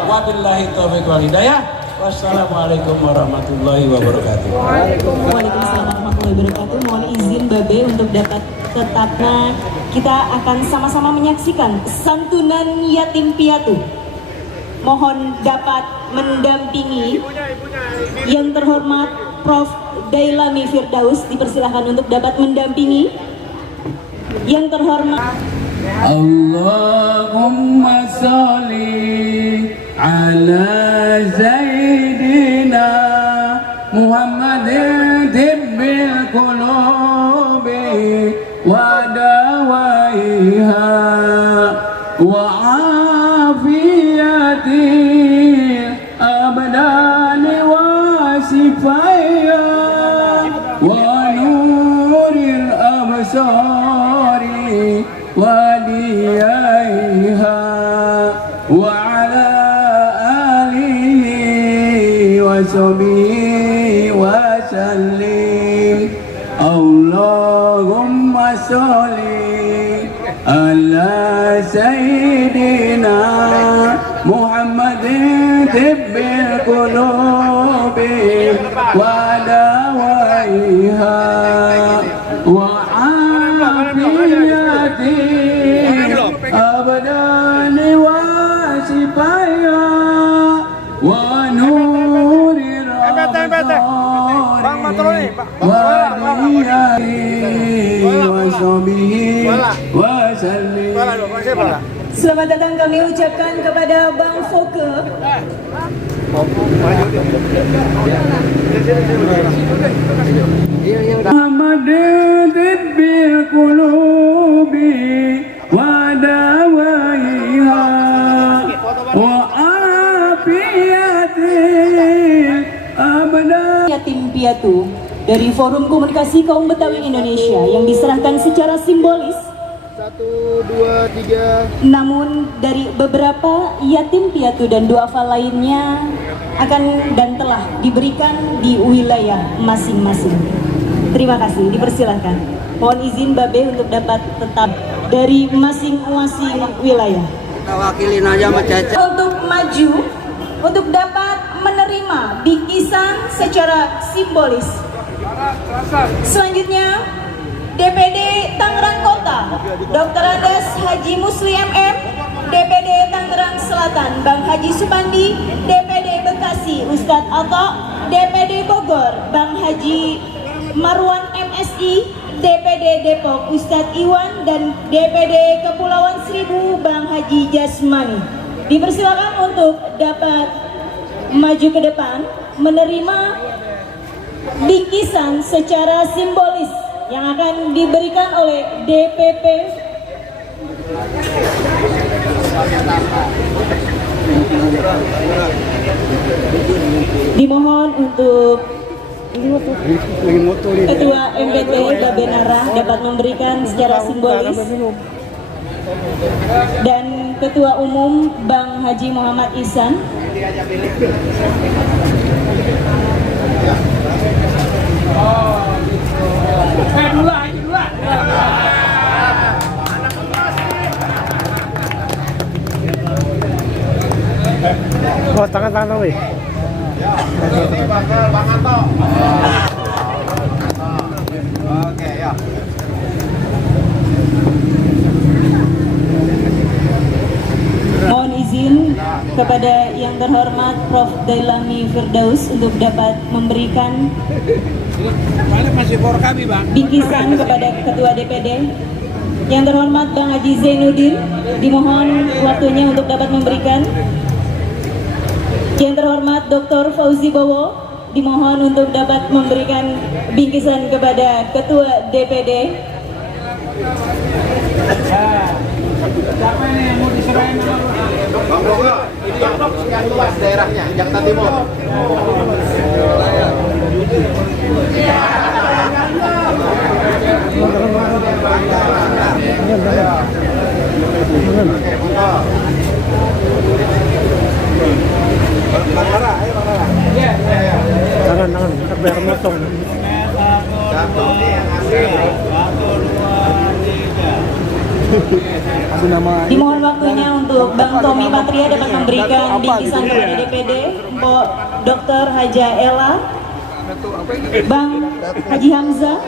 wabillahi taufiq wal hidayah. Wassalamualaikum warahmatullahi wabarakatuh. Waalaikumsalam warahmatullahi wabarakatuh. Mohon izin Babe untuk dapat tetapnya kita akan sama-sama menyaksikan santunan yatim piatu. Mohon dapat mendampingi yang terhormat Prof. Dailami Firdaus, dipersilahkan untuk dapat mendampingi yang terhormat. Allahumma sholli ala Sayyidina Muhammadin tibbil qulubi wa dawaiha wa afiyatil abdani wa sifaiha wa nuril absari wa diyaiha wa ala alihi wa sahbihi wa sallim. Allahumma sholli ala Sayyidina Muhammadin tibbil qulubi wa dawaiha wa afiyatil abdani wa sifaiha wa nuril absari wa diyaihi wa sahbihi wa sallim. Selamat datang kami ucapkan kepada Bang Foke. Muhammadin tibbil qulubi wa dawaiha wa afiyatil abdan. Yatim piatu dari Forum Komunikasi Kaum Betawi Indonesia yang diserahkan secara simbolis. 1, 2, 3. Namun dari beberapa yatim piatu dan duafa lainnya akan dan telah diberikan di wilayah masing-masing. Terima kasih, dipersilahkan. Mohon izin Babe untuk dapat tetap dari masing-masing wilayah. Kita wakilin aja sama Caca. Untuk maju, untuk dapat menerima bingkisan secara simbolis. Selanjutnya, DPD Tangerang Kota, Dr. Andes Haji Musli MM, DPD Tangerang Selatan, Bang Haji Supandi, DPD Bekasi, Ustadz Ato, DPD Bogor, Bang Haji Marwan MSI, DPD Depok, Ustadz Iwan, dan DPD Kepulauan Seribu, Bang Haji Jasmani. Dipersilakan untuk dapat maju ke depan, menerima bingkisan secara simbolis yang akan diberikan oleh DPP. Dimohon untuk Ketua MPT Babe Nara dapat memberikan secara simbolis, dan Ketua Umum Bang Haji Muhammad Ihsan. Ya, ini bakal Bang Anto. Oke, ya. Mohon izin kepada yang terhormat Prof. Dailami Firdaus untuk dapat memberikan bingkisan kepada Ketua DPD. Yang terhormat Bang Haji Zainuddin, dimohon waktunya untuk dapat memberikan. Yang terhormat Dr. Fauzi Bowo, dimohon untuk dapat memberikan bingkisan kepada Ketua DPD. Siapa ini yang mau diserahin? Bang Bogo, ini yang luas daerahnya, Jakarta Timur. Tangan, biar motong. Satu nih yang asli. Dimohon waktunya untuk Bang Tommy Patria dapat memberikan bingkisan kepada DPD, Mbok Dr. Haja Ella, Bang Haji Hamzah,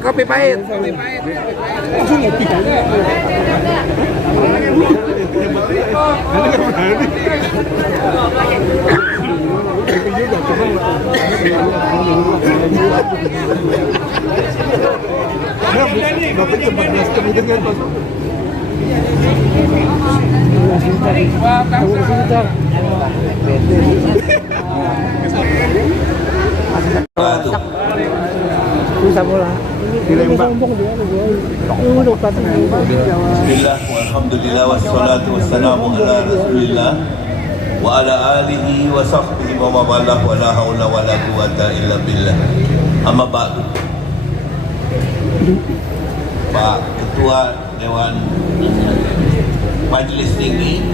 Kopi pahit. Bismillah, walhamdulillah, wassalatu wassalamu ala rasulillah wa ala alihi wa sahbihi wa mawalah wa la hawla wa la quwata illa billah. Amma ba'du. Pak Ketua Dewan Majelis Tinggi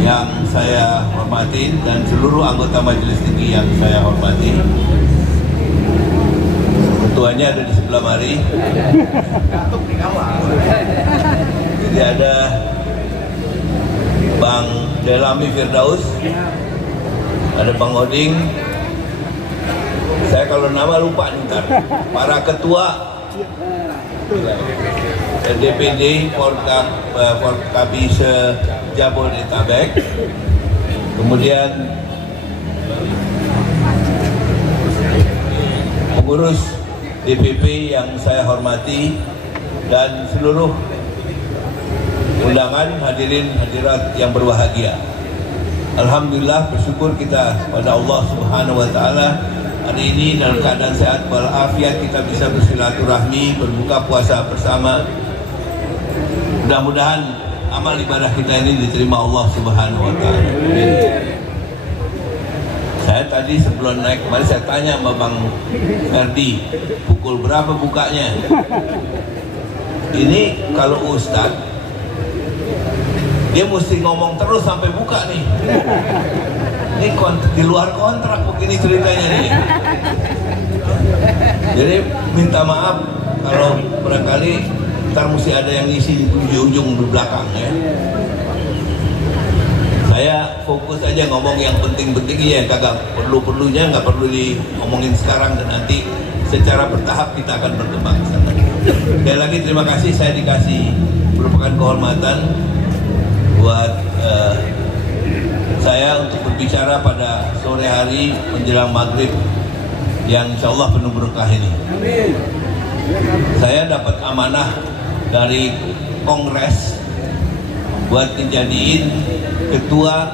yang saya hormati dan seluruh anggota Majelis Tinggi yang saya hormati. Ketuanya ada di sebelah mari. Jadi ada Bang Dailami Firdaus, ada Bang Oding. Saya kalau nama lupa ntar. Para ketua DPD Forkabi se-Jabodetabek, kemudian pengurus DPP yang saya hormati dan seluruh undangan hadirin hadirat yang berbahagia. Alhamdulillah, bersyukur kita pada Allah Subhanahu wa taala hari ini dalam keadaan sehat walafiat kita bisa bersilaturahmi, berbuka puasa bersama. Mudah-mudahan amal ibadah kita ini diterima Allah Subhanahu wa taala. Saya tadi sebelum naik kemarin saya tanya sama Bang Ferdi, pukul berapa bukanya? Ini kalau Ustadz, dia mesti ngomong terus sampai buka nih. Ini di luar kontrak begini ceritanya nih. Jadi minta maaf kalau barangkali ntar mesti ada yang ngisi di ujung di belakang ya. Saya fokus aja ngomong yang penting-pentingnya, yang kagak perlu-perlunya nggak perlu diomongin sekarang dan nanti secara bertahap kita akan berkembang ke sana. Sekali lagi terima kasih, saya dikasih merupakan kehormatan buat saya untuk berbicara pada sore hari menjelang maghrib yang insya Allah penuh berkah ini. Saya dapat amanah dari Kongres buat dijadiin Ketua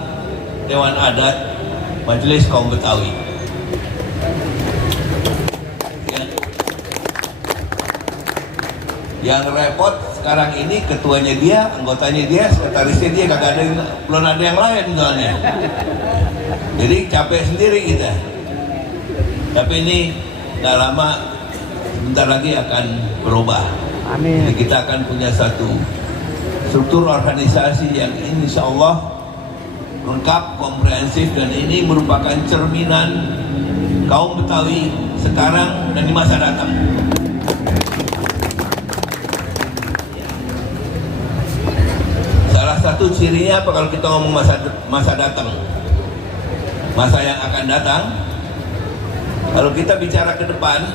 Dewan Adat Majelis Kaum Betawi. Yang repot sekarang ini ketuanya dia, anggotanya dia, sekretarisnya dia, kagak ada, belum ada yang lain misalnya. Jadi capek sendiri kita. Tapi ini nggak lama, sebentar lagi akan berubah. Amin. Jadi kita akan punya satu struktur organisasi yang insya Allah lengkap, komprehensif, dan ini merupakan cerminan kaum Betawi sekarang dan di masa datang. Salah satu cirinya apa kalau kita ngomong masa datang, masa yang akan datang, kalau kita bicara ke depan,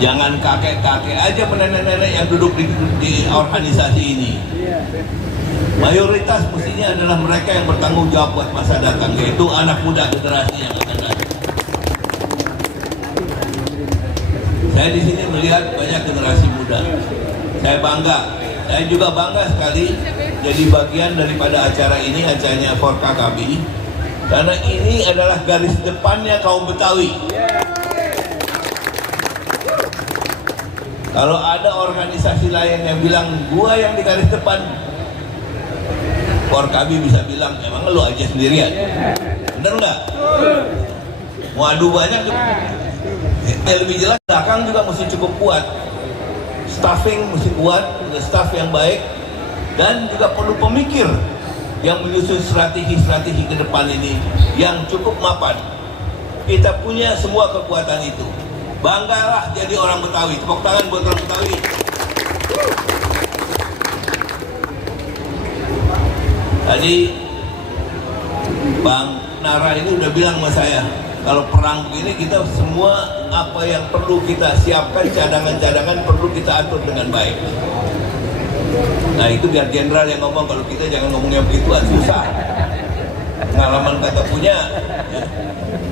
jangan kakek-kakek aja, nenek-nenek yang duduk di organisasi ini. Mayoritas mestinya adalah mereka yang bertanggung jawab buat masa datang, yaitu anak muda generasi yang akan datang. Saya di sini melihat banyak generasi muda. Saya bangga. Saya juga bangga sekali jadi bagian daripada acara ini, acaranya ForKKB, karena ini adalah garis depannya kaum Betawi. Kalau ada organisasi lain yang bilang gua yang di garis depan, ForKKB bisa bilang emang lu aja sendirian. Bener nggak? Mau adu banyak, lebih jelas belakang juga mesti cukup kuat. Staffing mesti kuat, staff yang baik, dan juga perlu pemikir yang menyusun strategi-strategi ke depan ini yang cukup mapan. Kita punya semua kekuatan itu. Banggalah jadi orang Betawi. Tepuk tangan buat orang Betawi. Tadi Bang Nara ini udah bilang sama saya, kalau perang begini kita semua apa yang perlu kita siapkan, cadangan-cadangan perlu kita atur dengan baik. Nah itu biar jenderal yang ngomong, kalau kita jangan ngomong yang begituan, susah. Pengalaman kata punya, ya.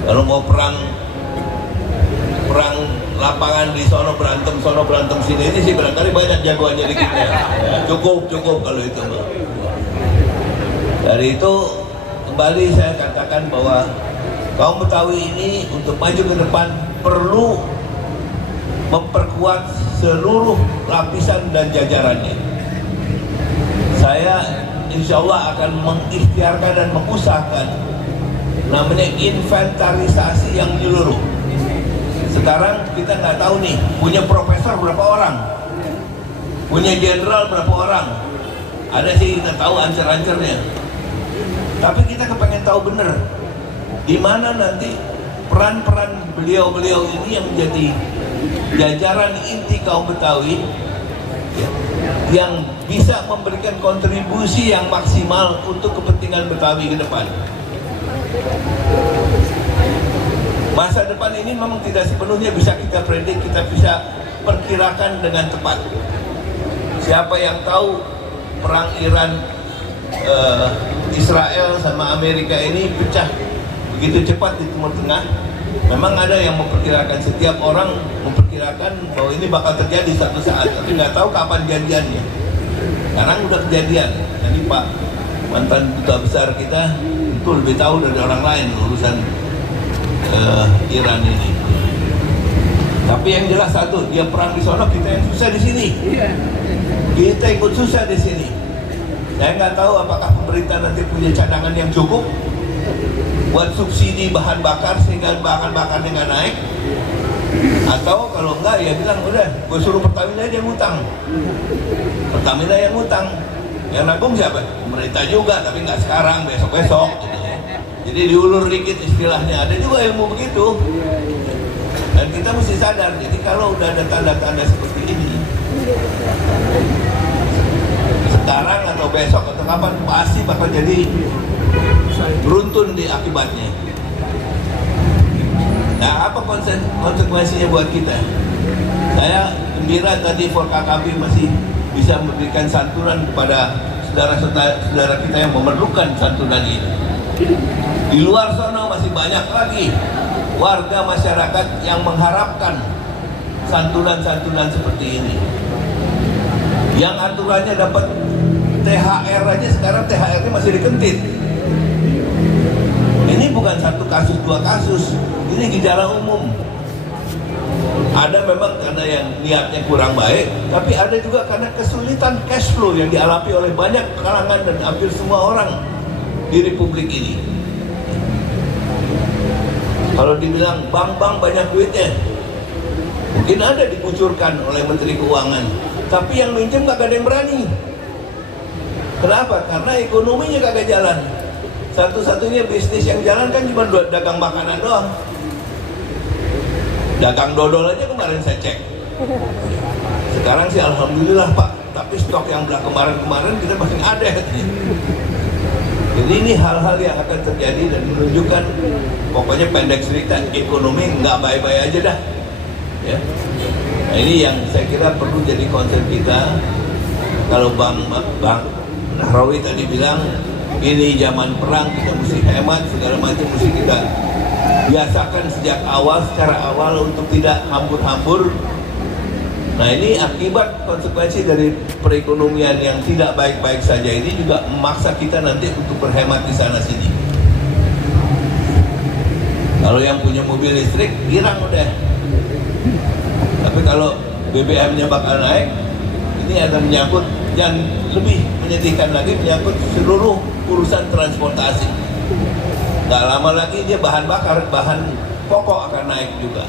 Kalau mau perang lapangan di sono berantem sini, ini sih barangkali banyak jagoannya di kita. Ya, cukup kalau itu. Dari itu kembali saya katakan bahwa kaum Betawi ini untuk maju ke depan perlu memperkuat seluruh lapisan dan jajarannya. Saya insya Allah akan mengikhtiarkan dan mengusahakan namanya inventarisasi yang menyeluruh. Sekarang kita nggak tahu nih, punya profesor berapa orang, punya jenderal berapa orang. Ada sih kita tahu ancer-ancernya, tapi kita kepengen tahu bener di mana nanti peran-peran beliau-beliau ini yang menjadi jajaran inti kaum Betawi, ya, yang bisa memberikan kontribusi yang maksimal untuk kepentingan Betawi ke depan. Masa depan ini memang tidak sepenuhnya bisa kita predik, kita bisa perkirakan dengan tepat. Siapa yang tahu perang Iran, Israel sama Amerika ini pecah begitu cepat di Timur Tengah. Memang ada yang memperkirakan, setiap orang memperkirakan bahwa ini bakal terjadi satu saat, tapi nggak tahu kapan janjiannya. Sekarang udah kejadian. Nanti Pak mantan duta besar kita itu lebih tahu dari orang lain urusan Iran ini. Tapi yang jelas satu, dia perang di sana, kita yang susah di sini. Kita ikut susah di sini. Saya nggak tahu apakah pemerintah nanti punya cadangan yang cukup buat subsidi bahan bakar sehingga bahan bakarnya nggak naik, atau kalau enggak ya bilang udah gue suruh Pertamina aja yang ngutang. Pertamina yang ngutang, yang nanggung siapa? Pemerintah juga, tapi nggak sekarang, besok-besok gitu. Jadi diulur dikit istilahnya. Ada juga ilmu begitu. Dan kita mesti sadar, jadi kalau udah ada tanda-tanda seperti ini, sekarang atau besok atau kapan pasti bakal jadi beruntun di akibatnya. Nah, apa konsekuensinya buat kita? Saya gembira tadi ForKKB masih bisa memberikan santunan kepada saudara-saudara kita yang memerlukan santunan ini. Di luar sana masih banyak lagi warga masyarakat yang mengharapkan santunan-santunan seperti ini. Yang aturannya dapat THR aja sekarang THR-nya masih dikentit. Ini bukan satu kasus, dua kasus, ini gejala umum. Ada memang karena yang niatnya kurang baik, tapi ada juga karena kesulitan cash flow yang dialami oleh banyak kalangan dan hampir semua orang di Republik ini. Kalau dibilang bank-bank banyak duitnya, mungkin ada dikucurkan oleh Menteri Keuangan, tapi yang minjem kagak ada yang berani. Kenapa? Karena ekonominya kagak jalan. Satu-satunya bisnis yang jalan kan cuma dagang makanan doang. Dagang dodol aja kemarin saya cek. Sekarang sih alhamdulillah Pak, tapi stok yang belah kemarin-kemarin kita masih ada. Jadi ini hal-hal yang akan terjadi dan menunjukkan, pokoknya pendek cerita, ekonomi nggak baik-baik aja dah. Ya. Nah, ini yang saya kira perlu jadi concern kita. Kalau Bang Nahrawi tadi bilang ini zaman perang, kita mesti hemat, segala macam mesti kita biasakan sejak awal, secara awal untuk tidak hambur-hambur. Nah ini akibat konsekuensi dari perekonomian yang tidak baik-baik saja ini juga memaksa kita nanti untuk berhemat di sana sini. Kalau yang punya mobil listrik, girang udah. Tapi kalau BBM-nya bakal naik, ini akan menyangkut, dan lebih menyedihkan lagi menyangkut seluruh urusan transportasi. Nggak lama lagi dia bahan bakar, bahan pokok akan naik juga.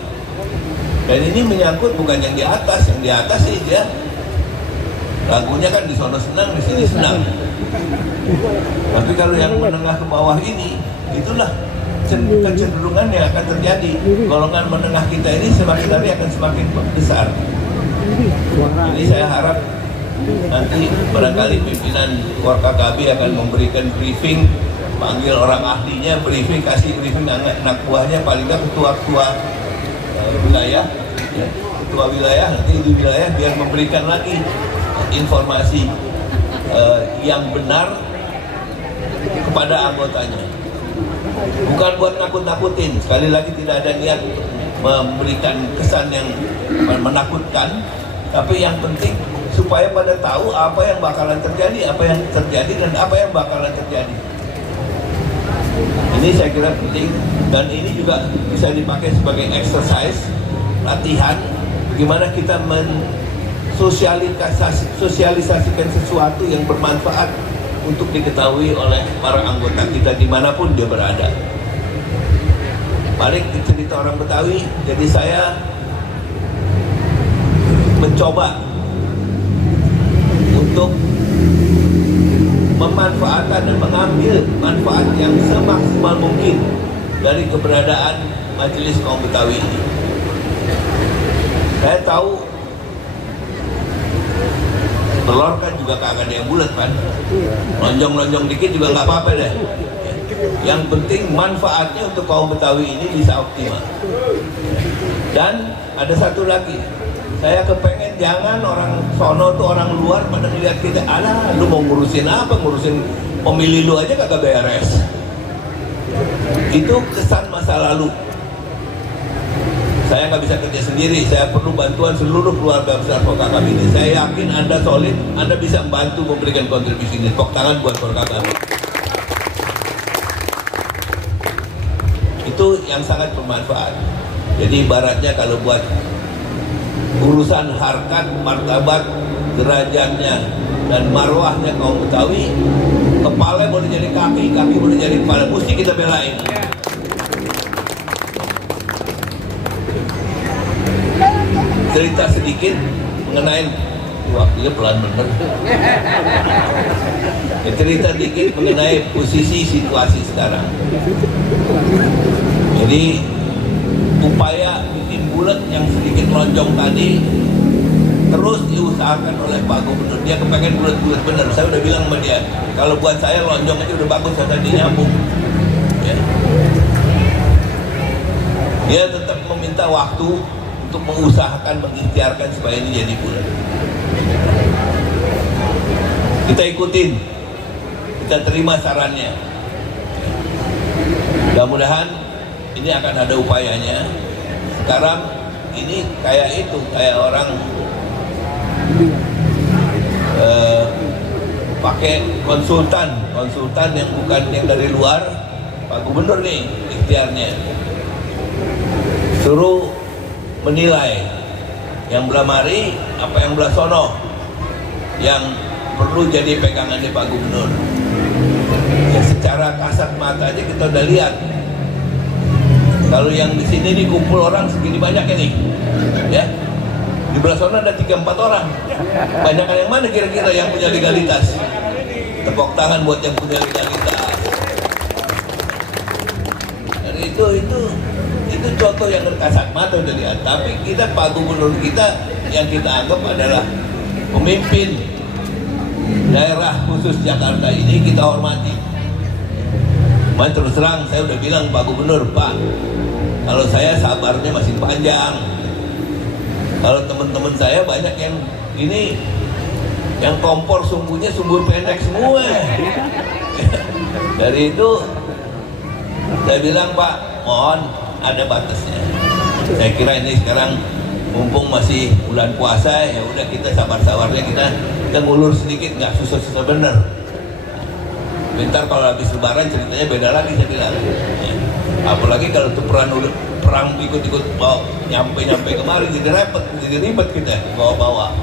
Dan ini menyangkut bukan yang di atas sih dia lagunya kan di sono senang, di sini senang. Tapi kalau yang menengah ke bawah ini, itulah kecenderungan yang akan terjadi. Golongan menengah kita ini semakin hari akan semakin besar. Jadi saya harap nanti barangkali pimpinan KKB akan memberikan briefing, panggil orang ahlinya, briefing, kasih briefing anak buahnya, paling nggak ketua-ketua wilayah, ya, ketua wilayah, nanti di wilayah biar memberikan lagi informasi yang benar kepada anggotanya. Bukan buat nakut-nakutin, sekali lagi tidak ada niat untuk memberikan kesan yang menakutkan, tapi yang penting supaya pada tahu apa yang bakalan terjadi, apa yang terjadi dan apa yang bakalan terjadi. Ini saya kira penting, dan ini juga bisa dipakai sebagai exercise, latihan bagaimana kita sosialisasikan sesuatu yang bermanfaat untuk diketahui oleh para anggota kita dimanapun dia berada. Balik ke cerita orang Betawi, jadi saya mencoba untuk memanfaatkan dan mengambil manfaat yang semaksimal mungkin dari keberadaan Majelis Kaum Betawi ini. Saya tahu telur kan juga kagak ada yang bulat kan, lonjong-lonjong dikit juga nggak apa-apa deh. Yang penting manfaatnya untuk kaum Betawi ini bisa optimal. Dan ada satu lagi, saya kepengen jangan orang sono tuh, orang luar pada melihat kita, alah lu mau ngurusin apa, ngurusin pemilih lu aja kagak beres. Itu kesan masa lalu. Saya nggak bisa kerja sendiri, saya perlu bantuan seluruh keluarga besar KKB ini. Saya yakin Anda solid, Anda bisa membantu memberikan kontribusi ini. Tepuk tangan buat KKB. Itu yang sangat bermanfaat. Jadi ibaratnya kalau buat urusan harkat, martabat, derajatnya dan marwahnya kaum Betawi, kepala boleh jadi kaki, kaki boleh jadi kepala, mesti kita belain. Cerita sedikit mengenai waktunya pelan bener. Cerita sedikit mengenai posisi situasi sekarang. Jadi upaya bikin bulat yang sedikit lonjong tadi terus diusahakan oleh Pak Gubernur. Dia kepengen bulat-bulat bener. Saya udah bilang sama dia, kalau buat saya lonjong aja udah bagus, karena dia nyambung. Ya. Dia tetap meminta waktu untuk mengusahakan, mengikhtiarkan supaya ini jadi bulat. Kita ikutin, kita terima sarannya. Mudah-mudahan ini akan ada upayanya. Sekarang ini kayak itu, kayak orang pakai konsultan yang bukan yang dari luar. Pak Gubernur nih ikhtiarnya suruh menilai yang belah mari apa yang belah sono yang perlu jadi pegangan di Pak Gubernur. Ya, secara kasat mata aja kita udah lihat kalau yang di sini dikumpul orang segini banyak ini, ya, Di belah sana ada 3-4 orang. Banyakan yang mana kira-kira yang punya legalitas? Tepuk tangan buat yang punya legalitas. Dan itu contoh yang kasat mata udah lihat. Tapi kita Pak Gubernur kita yang kita anggap adalah pemimpin daerah khusus Jakarta ini kita hormati. Cuman terus terang saya udah bilang Pak Gubernur, Pak, kalau saya sabarnya masih panjang. Kalau teman-teman saya banyak yang ini, yang kompor sumbunya sumbur pendek semua. Dari itu saya bilang, Pak, mohon ada batasnya. Saya kira ini sekarang mumpung masih bulan puasa, ya udah kita sabar-sabarnya kita ngulur sedikit, nggak susah-susah bener. Bentar kalau habis lebaran ceritanya beda lagi saya bilang. Ya. Apalagi kalau itu perang ikut-ikut bawa nyampe kemari jadi ribet kita bawa-bawa.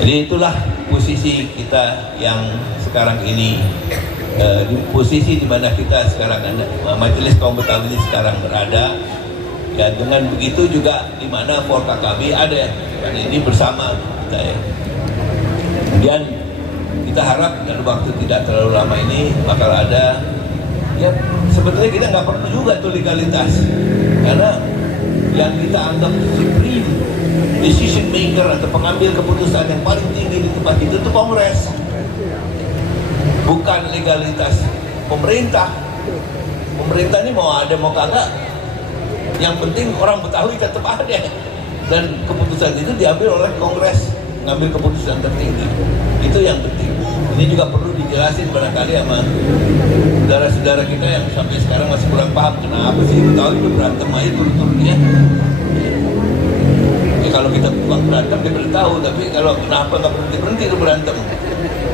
Jadi itulah posisi kita yang sekarang ini, di posisi di mana kita sekarang Majelis Kaum Betawi ini sekarang berada. Ya dengan begitu juga di mana ForKKB ada, dan ini bersama kita ya. Kemudian kita harap dalam waktu tidak terlalu lama ini bakal ada, ya sebetulnya kita nggak perlu juga tuh legalitas, karena yang kita anggap supreme decision maker atau pengambil keputusan yang paling tinggi di tempat itu tuh Kongres, bukan legalitas pemerintah. Pemerintah ini mau ada mau kagak, yang penting orang Betawi tetap ada, dan keputusan itu diambil oleh Kongres, ngambil keputusan tertinggi. Itu yang penting. Ini juga perlu dijelasin barangkali sama saudara-saudara kita yang sampai sekarang masih kurang paham kenapa sih Betawi itu berantem aja turun-turunnya. Ya kalau kita bukan berantem dia boleh tahu, tapi kalau kenapa nggak berhenti itu berantem.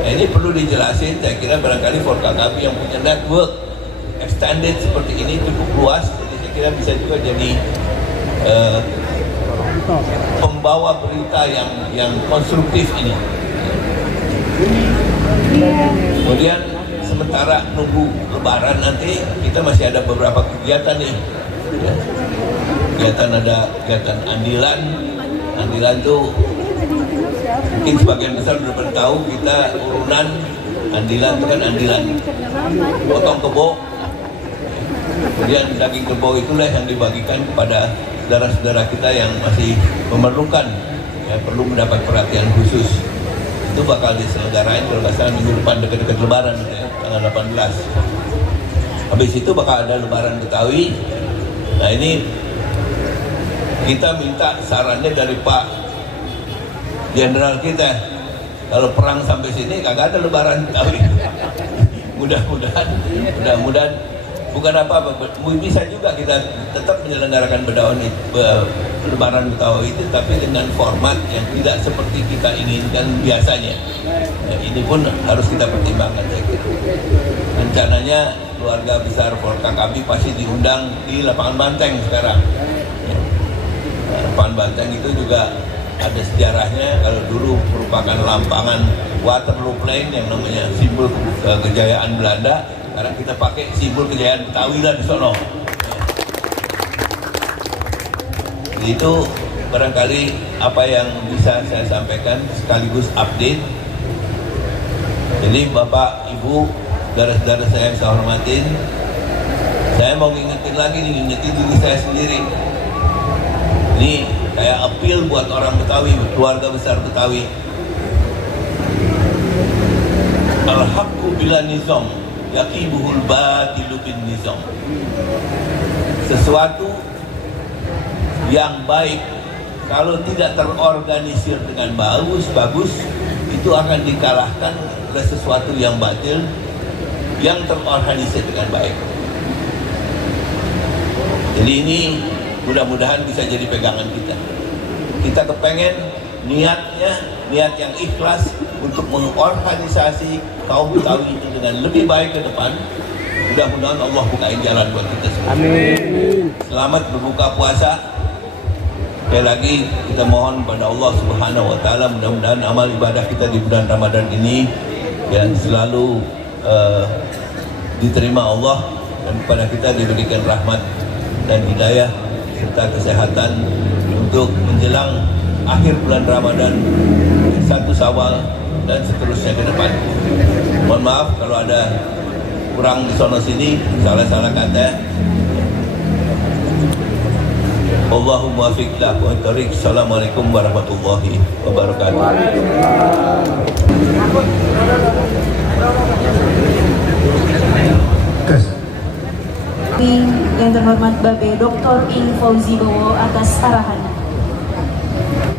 Nah, ini perlu dijelasin. Saya kira barangkali ForKKB yang punya network extended seperti ini cukup luas, jadi saya kira bisa juga jadi pembawa berita yang konstruktif ini. Kemudian sementara nunggu Lebaran nanti kita masih ada beberapa kegiatan nih. Ya. Kegiatan andilan. Andilan tuh mungkin sebagian besar sudah tahu, kita urunan andilan itu kan andilan potong kebo. Kemudian daging kerbau itulah yang dibagikan kepada saudara-saudara kita yang masih memerlukan, ya, perlu mendapat perhatian khusus. Itu bakal diselenggarain kalau nggak salah minggu depan dekat-dekat Lebaran, ya, tanggal 18. Habis itu bakal ada Lebaran Betawi. Nah ini kita minta sarannya dari Pak Jenderal kita. Kalau perang sampai sini kagak ada Lebaran Betawi. Mudah-mudahan bukan apa-apa, bisa juga kita tetap menyelenggarakan Lebaran Betawi itu, tapi dengan format yang tidak seperti kita inginkan biasanya. Nah, ini pun harus kita pertimbangkan. Rencananya keluarga besar ForKKB pasti diundang di Lapangan Banteng sekarang. Nah, Lapangan Banteng itu juga ada sejarahnya. Kalau dulu merupakan lampangan Waterloo Plain yang namanya simbol kejayaan Belanda. Sekarang kita pakai simbol kejayaan Betawi lah di sono. Itu barangkali apa yang bisa saya sampaikan sekaligus update. Jadi Bapak, Ibu, saudara-saudara saya yang saya hormatin, saya mau ngingetin lagi nih, ngingetin diri saya sendiri. Ini kayak appeal buat orang Betawi, keluarga besar Betawi. Al-haqqu bila nizam yaqibuhul batilu bin nizam. Sesuatu yang baik kalau tidak terorganisir dengan bagus itu akan dikalahkan oleh sesuatu yang batil yang terorganisir dengan baik. Jadi ini mudah-mudahan bisa jadi pegangan kita. Kita kepengen niat yang ikhlas untuk mengorganisasi kaum Betawi ini dengan lebih baik ke depan. Mudah-mudahan Allah bukain jalan buat kita semua. Amin. Selamat berbuka puasa. Sekali lagi kita mohon kepada Allah Subhanahu wa taala, mudah-mudahan amal ibadah kita di bulan Ramadan ini yang selalu diterima Allah, dan kepada kita diberikan rahmat dan hidayah serta kesehatan untuk untuk menjelang akhir bulan Ramadan, 1 Syawal dan seterusnya ke depan. Mohon maaf kalau ada kurang di sono sini, salah-salah kata. Allahumma fiq la wa tariq. Assalamualaikum warahmatullahi wabarakatuh. Yang terhormat Babe Dr. Ing Fauzi Bowo atas arahan.